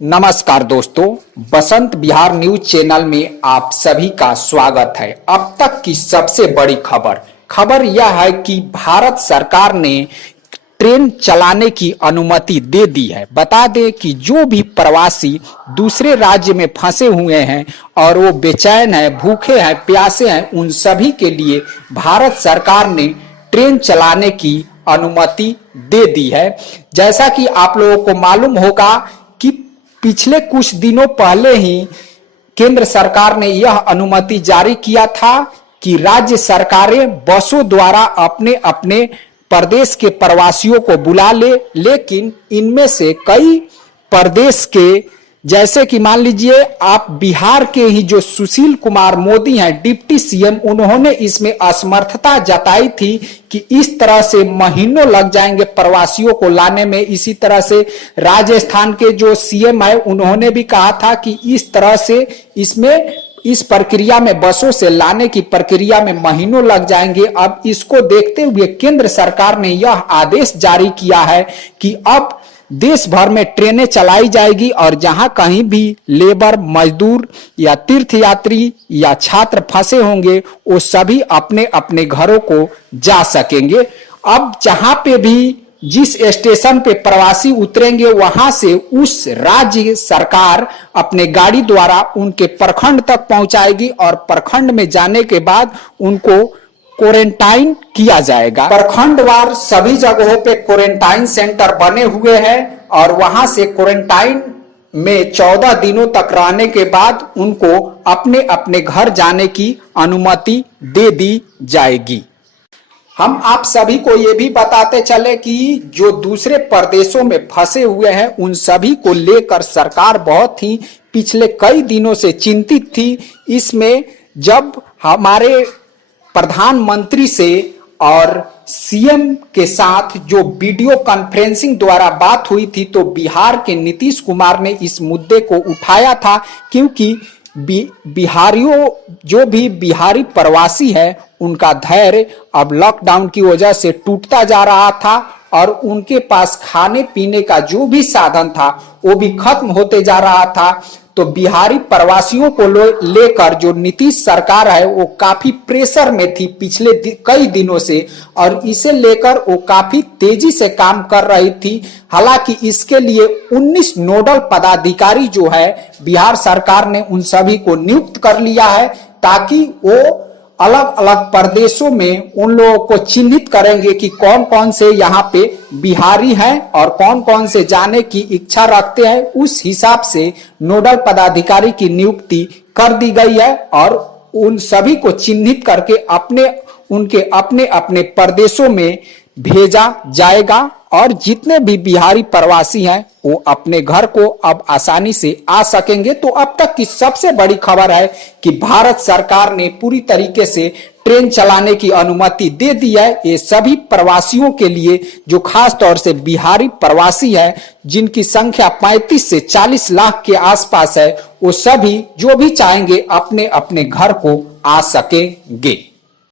नमस्कार दोस्तों, बसंत Bihar news channel में आप सभी का स्वागत है। अब तक की सबसे बड़ी खबर यह है कि भारत सरकार ने ट्रेन चलाने की अनुमति दे दी है। बता दें कि जो भी प्रवासी दूसरे राज्य में फंसे हुए हैं और वो बेचैन हैं, भूखे हैं, प्यासे हैं, उन सभी के लिए भारत सरकार ने ट्रेन चलाने की अनुमति दे दी है। जैसा कि आप लोगों को मालूम होगा कि पिछले कुछ दिनों पहले ही केंद्र सरकार ने यह अनुमति जारी किया था कि राज्य सरकारें बसों द्वारा अपने अपने प्रदेश के प्रवासियों को बुला लेकिन इनमें से कई प्रदेश के, जैसे कि मान लीजिए आप बिहार के ही जो सुशील कुमार मोदी हैं डिप्टी सीएम, उन्होंने इसमें असमर्थता जताई थी कि इस तरह से महीनों लग जाएंगे प्रवासियों को लाने में। इसी तरह से राजस्थान के जो सीएम है उन्होंने भी कहा था कि इस तरह से इस प्रक्रिया में बसों से लाने की प्रक्रिया में महीनों लग जाएंगे। अब इसको देखते हुए केंद्र सरकार ने यह आदेश जारी किया है कि अब देश भर में ट्रेनें चलाई जाएगी और जहां कहीं भी लेबर, मजदूर या तीर्थयात्री या छात्र फंसे होंगे वो सभी अपने अपने घरों को जा सकेंगे। अब जहां पे भी जिस स्टेशन पे प्रवासी उतरेंगे वहां से उस राज्य सरकार अपने गाड़ी द्वारा उनके प्रखंड तक पहुंचाएगी और प्रखंड में जाने के बाद उनको क्वारंटाइन किया जाएगा। प्रखंडवार सभी जगहों पे क्वारंटाइन सेंटर बने हुए हैं और वहां से क्वारंटाइन में 14 दिनों तक रहने के बाद उनको अपने अपने घर जाने की अनुमति दे दी जाएगी। हम आप सभी को ये भी बताते चले कि जो दूसरे प्रदेशों में फंसे हुए हैं उन सभी को लेकर सरकार बहुत ही पिछले कई दिनों से चिंतित थी। इसमें जब हमारे प्रधानमंत्री से और सीएम के साथ जो वीडियो कॉन्फ्रेंसिंग द्वारा बात हुई थी तो बिहार के नीतीश कुमार ने इस मुद्दे को उठाया था, क्योंकि बिहारियों जो भी बिहारी प्रवासी है उनका धैर्य अब लॉकडाउन की वजह से टूटता जा रहा था और उनके पास खाने पीने का जो भी साधन था वो भी खत्म होते जा रहा था। तो बिहारी प्रवासियों को लेकर जो नीतीश सरकार है वो काफी प्रेशर में थी पिछले कई दिनों से और इसे लेकर वो काफी तेजी से काम कर रही थी। हालांकि इसके लिए 19 नोडल पदाधिकारी जो है बिहार सरकार ने उन सभी को नियुक्त कर लिया है ताकि वो अलग अलग प्रदेशों में उन लोगों को चिन्हित करेंगे कि कौन कौन से यहाँ पे बिहारी हैं और कौन कौन से जाने की इच्छा रखते हैं। उस हिसाब से नोडल पदाधिकारी की नियुक्ति कर दी गई है और उन सभी को चिन्हित करके उनके अपने अपने प्रदेशों में भेजा जाएगा और जितने भी बिहारी प्रवासी हैं वो अपने घर को अब आसानी से आ सकेंगे। तो अब तक की सबसे बड़ी खबर है कि भारत सरकार ने पूरी तरीके से ट्रेन चलाने की अनुमति दे दी है। ये सभी प्रवासियों के लिए जो खास तौर से बिहारी प्रवासी है जिनकी संख्या 35 से 40 लाख के आसपास है, वो सभी जो भी चाहेंगे अपने अपने घर को आ सकेंगे।